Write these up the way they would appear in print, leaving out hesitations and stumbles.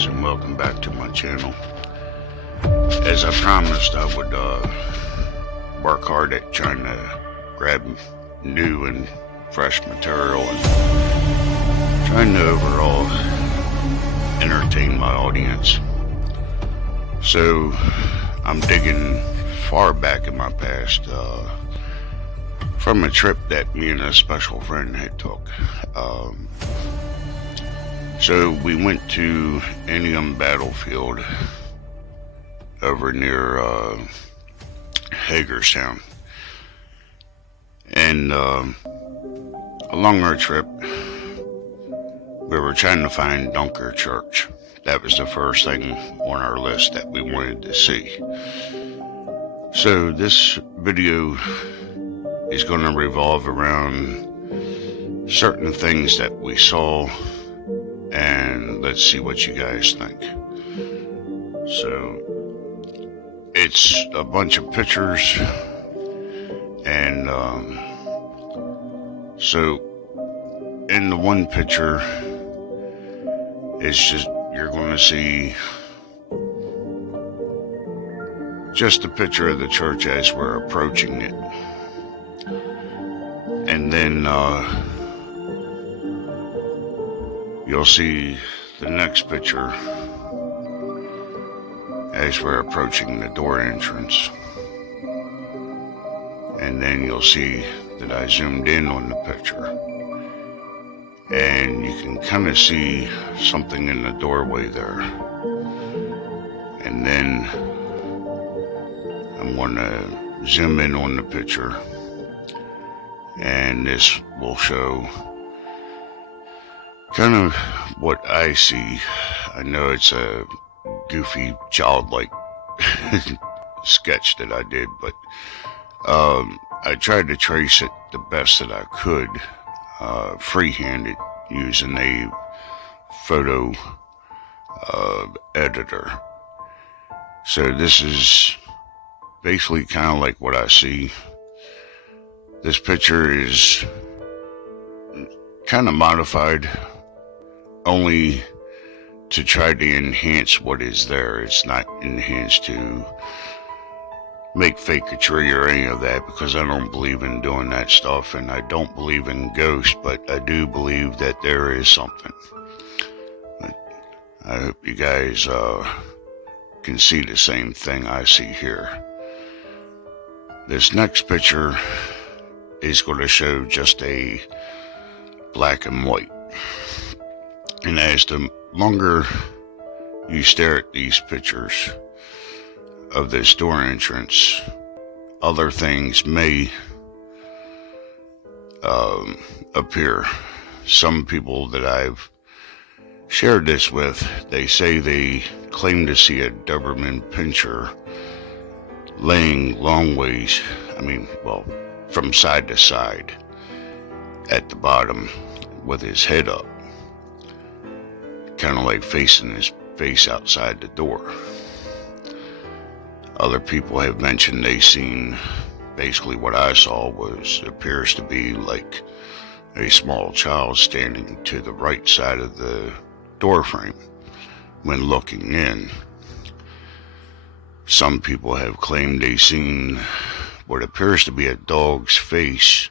guys, and welcome back to my channel. As I promised, I would work hard at trying to grab new and fresh material and trying to overall entertain my audience. So I'm digging far back in my past from a trip that me and a special friend had took. So we went to Indian Battlefield over near Hagerstown, and along our trip we were trying to find Dunker Church. That was the first thing on our list that we wanted to see. So this video is going to revolve around certain things that we saw, and let's see what you guys think. So it's a bunch of pictures, and so in the one picture, it's just, you're going to see just a picture of the church as we're approaching it. And then you'll see the next picture as we're approaching the door entrance. And then you'll see that I zoomed in on the picture, and you can kind of see something in the doorway there. And then I'm going to zoom in on the picture, and this will show kind of what I see. I know it's a goofy, childlike sketch that I did, but I tried to trace it the best that I could, freehand using a photo editor. So this is basically kind of like what I see. This picture is kind of modified only to try to enhance what is there. It's not enhanced to make fake a tree or any of that, because I don't believe in doing that stuff, and I don't believe in ghosts, but I do believe that there is something. I hope you guys can see the same thing I see here. This next picture is going to show just a black and white. And as the longer you stare at these pictures of this door entrance, other things may appear. Some people that I've shared this with, they say they claim to see a Doberman Pinscher laying long ways, from side to side at the bottom with his head up, kind of like facing his face outside the door. Other people have mentioned they seen, basically what I saw appears to be like a small child standing to the right side of the door frame when looking in. Some people have claimed they seen what appears to be a dog's face,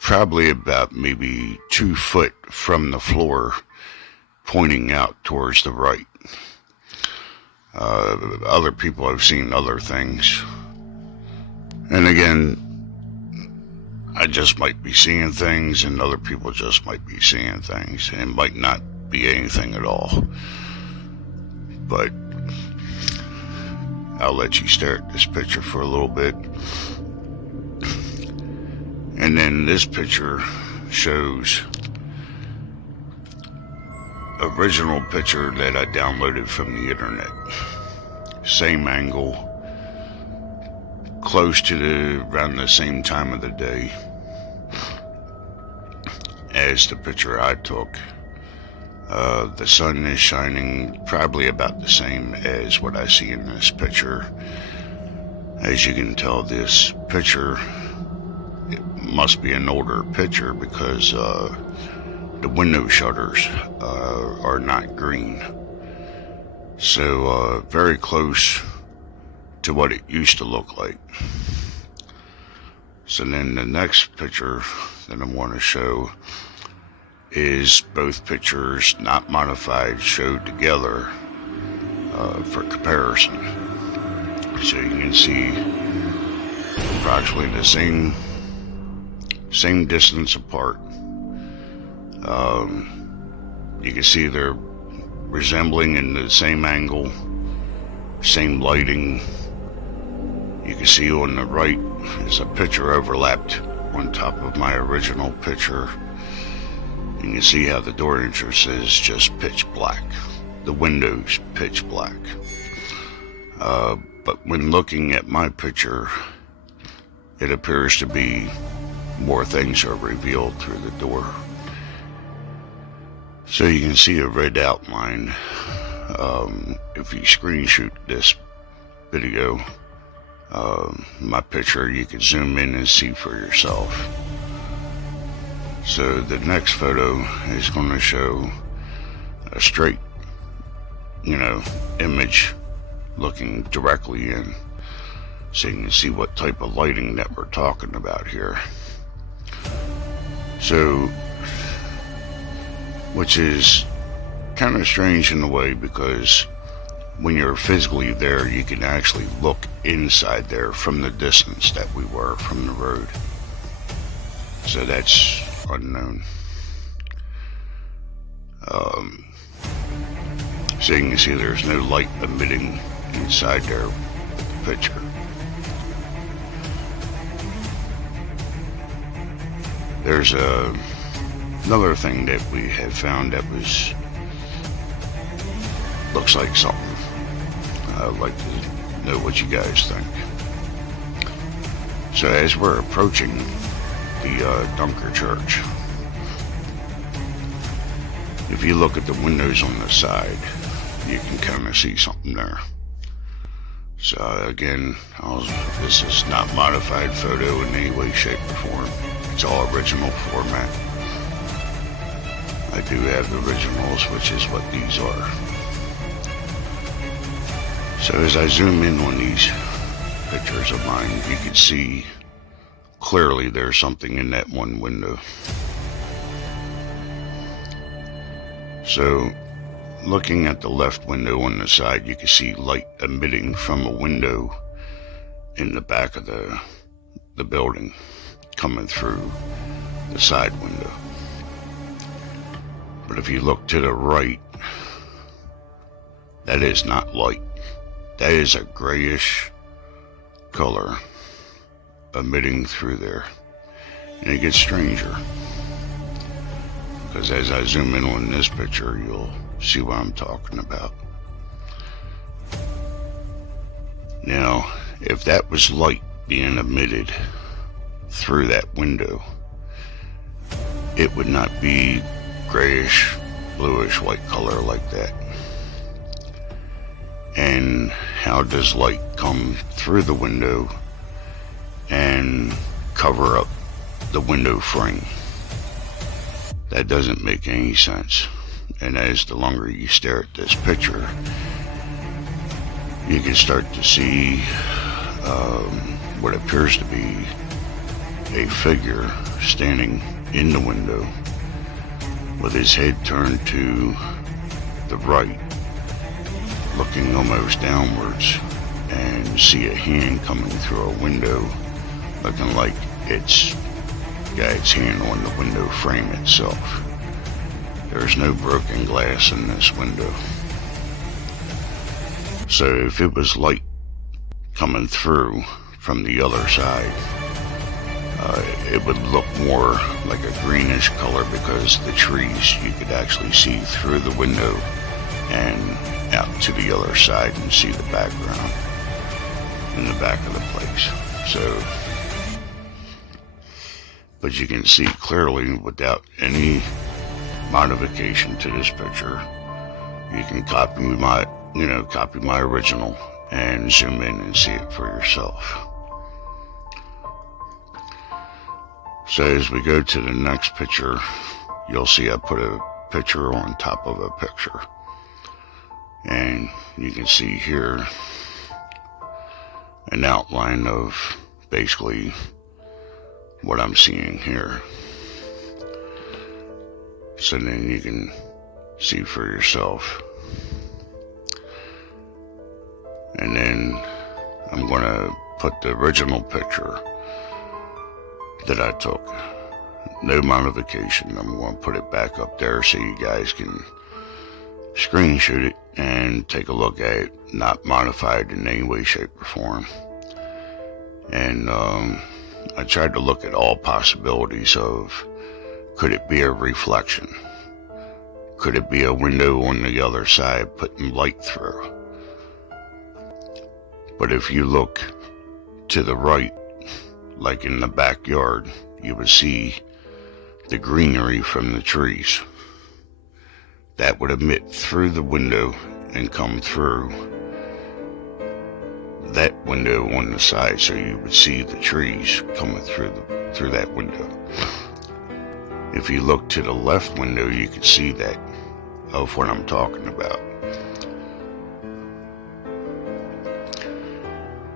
probably about maybe 2 foot from the floor, pointing out towards the right. Other people have seen other things. And again, I just might be seeing things, and other people just might be seeing things, and it might not be anything at all. But I'll let you stare at this picture for a little bit. And then this picture shows original picture that I downloaded from the internet. Same angle, close to around the same time of the day as the picture I took. The sun is shining probably about the same as what I see in this picture. As you can tell, this picture, it must be an older picture, because the window shutters are not green. So very close to what it used to look like. So then the next picture that I want to show is both pictures not modified, showed together for comparison. So you can see approximately the same distance apart. You can see they're resembling in the same angle, same lighting. You can see on the right is a picture overlapped on top of my original picture. You can see how the door entrance is just pitch black. The windows pitch black. But when looking at my picture, it appears to be more things are revealed through the door. So you can see a red outline. If you screenshot this video, my picture, you can zoom in and see for yourself. So the next photo is going to show a straight, image looking directly in, so you can see what type of lighting that we're talking about here. So, which is kind of strange in a way, because when you're physically there, you can actually look inside there from the distance that we were from the road. So that's unknown. So you can see there's no light emitting inside there with the picture. There's another thing that we have found that looks like something. I'd like to know what you guys think. So as we're approaching the Dunker Church, if you look at the windows on the side, you can kind of see something there. So again, this is not modified photo in any way, shape, or form. It's all original format. I do have the originals, which is what these are. So as I zoom in on these pictures of mine, you can see clearly there's something in that one window. So looking at the left window on the side, you can see light emitting from a window in the back of the building coming through the side window. But if you look to the right, that is not light. That is a grayish color emitting through there. And it gets stranger, because as I zoom in on this picture, you'll see what I'm talking about. Now, if that was light being emitted through that window, it would not be grayish, bluish, white color like that. And how does light come through the window and cover up the window frame? That doesn't make any sense. And as the longer you stare at this picture, you can start to see what appears to be a figure standing in the window with his head turned to the right, looking almost downwards, and see a hand coming through a window, looking like it's got its hand on the window frame itself. There's no broken glass in this window. So if it was light coming through from the other side, it would look more like a greenish color, because the trees, you could actually see through the window and out to the other side and see the background in the back of the place. So, but you can see clearly without any modification to this picture. You can copy my original and zoom in and see it for yourself. So as we go to the next picture, you'll see I put a picture on top of a picture. And you can see here an outline of basically what I'm seeing here. So then you can see for yourself. And then I'm going to put the original picture that I took. No modification. I'm going to put it back up there so you guys can screenshot it and take a look at it, not modified in any way, shape, or form. And I tried to look at all possibilities of, could it be a reflection? Could it be a window on the other side putting light through? But if you look to the right, like in the backyard, you would see the greenery from the trees. That would emit through the window and come through that window on the side, so you would see the trees coming through that window. If you look to the left window, you can see that of what I'm talking about.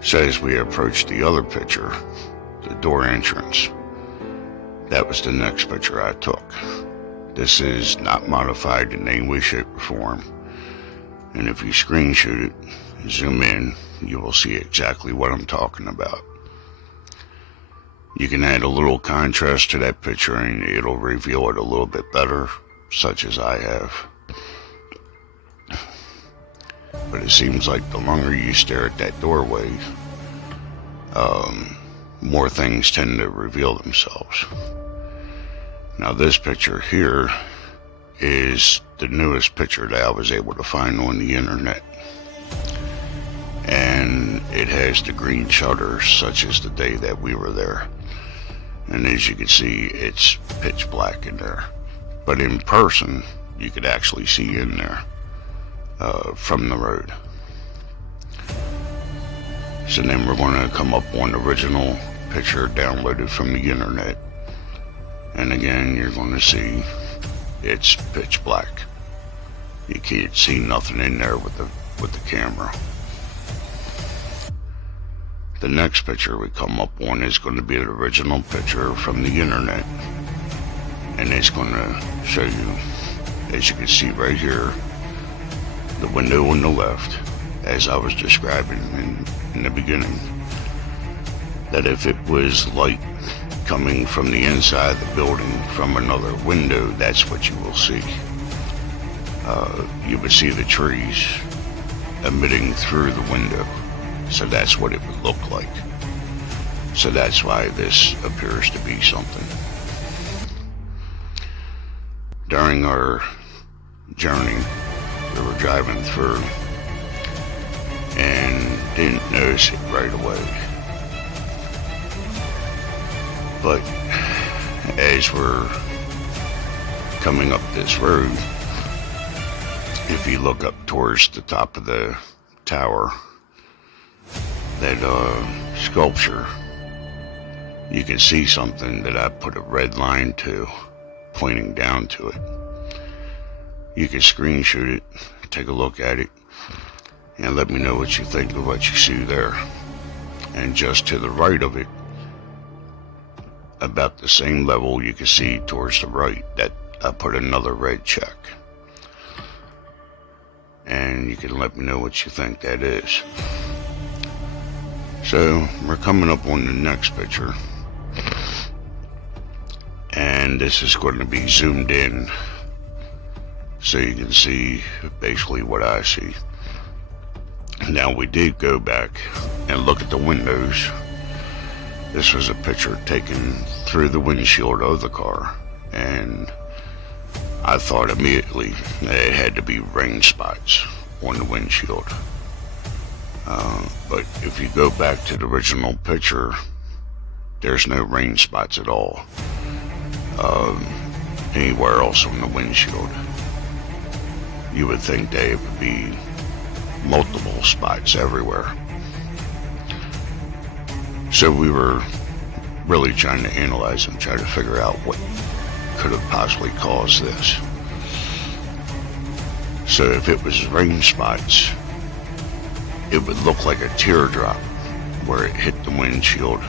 So as we approach the other picture, the door entrance, that was the next picture I took. This is not modified in any way, shape, or form. And if you screenshot it, zoom in, you will see exactly what I'm talking about. You can add a little contrast to that picture and it'll reveal it a little bit better, such as I have. But it seems like the longer you stare at that doorway, more things tend to reveal themselves. Now this picture here is the newest picture that I was able to find on the internet. And it has the green shutters, such as the day that we were there. And as you can see, it's pitch black in there. But in person, you could actually see in there from the road. So then we're going to come up on the original picture downloaded from the internet. And again, you're going to see it's pitch black. You can't see nothing in there with the camera. The next picture we come up on is going to be the original picture from the internet. And it's going to show you, as you can see right here, the window on the left, as I was describing in the beginning, that if it was light coming from the inside of the building from another window, that's what you will see. You would see the trees emitting through the window. So that's what it would look like. So that's why this appears to be something. During our journey, we were driving through and didn't notice it right away. But as we're coming up this road, if you look up towards the top of the tower, that sculpture, you can see something that I put a red line to, pointing down to it. You can screenshot it, take a look at it, and let me know what you think of what you see there. And just to the right of it, about the same level, you can see towards the right that I put another red check. And you can let me know what you think that is. So we're coming up on the next picture, and this is going to be zoomed in so you can see basically what I see. Now we did go back and look at the windows. This was a picture taken through the windshield of the car, and I thought immediately that it had to be rain spots on the windshield. But if you go back to the original picture, there's no rain spots at all anywhere else on the windshield. You would think there would be multiple spots everywhere. So we were really trying to analyze and try to figure out could have possibly caused this. So if it was rain spots, it would look like a teardrop where it hit the windshield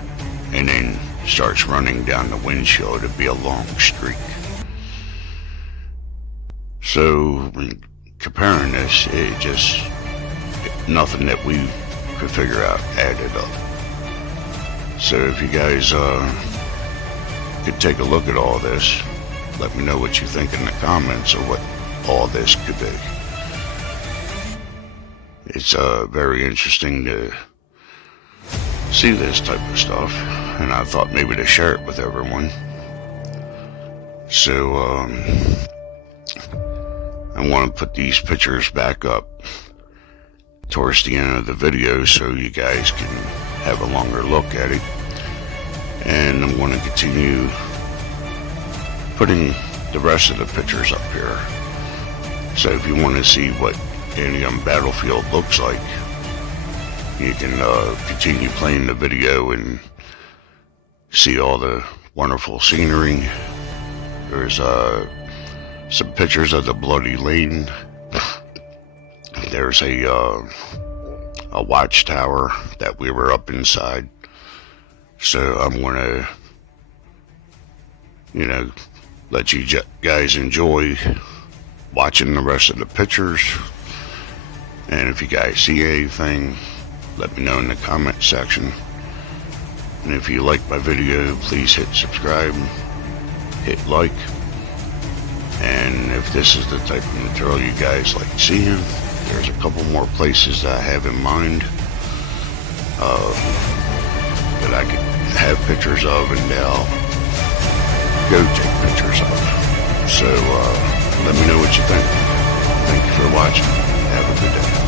and then starts running down the windshield. It'd be a long streak. So comparing this, it just, nothing that we could figure out added up. So if you guys could take a look at all this, let me know what you think in the comments of what all this could be. It's very interesting to see this type of stuff, and I thought maybe to share it with everyone. So I want to put these pictures back up towards the end of the video so you guys can have a longer look at it. And I'm going to continue putting the rest of the pictures up here. So if you want to see what any battlefield looks like, you can continue playing the video and see all the wonderful scenery. There's some pictures of the bloody lane. There's a watchtower that we were up inside. So I'm gonna, let you guys enjoy watching the rest of the pictures. And if you guys see anything, let me know in the comment section. And if you like my video, please hit subscribe, hit like. And if this is the type of material you guys like seeing, there's a couple more places that I have in mind that I could have pictures of, and I'll go take pictures of. So let me know what you think. Thank you for watching. Have a good day.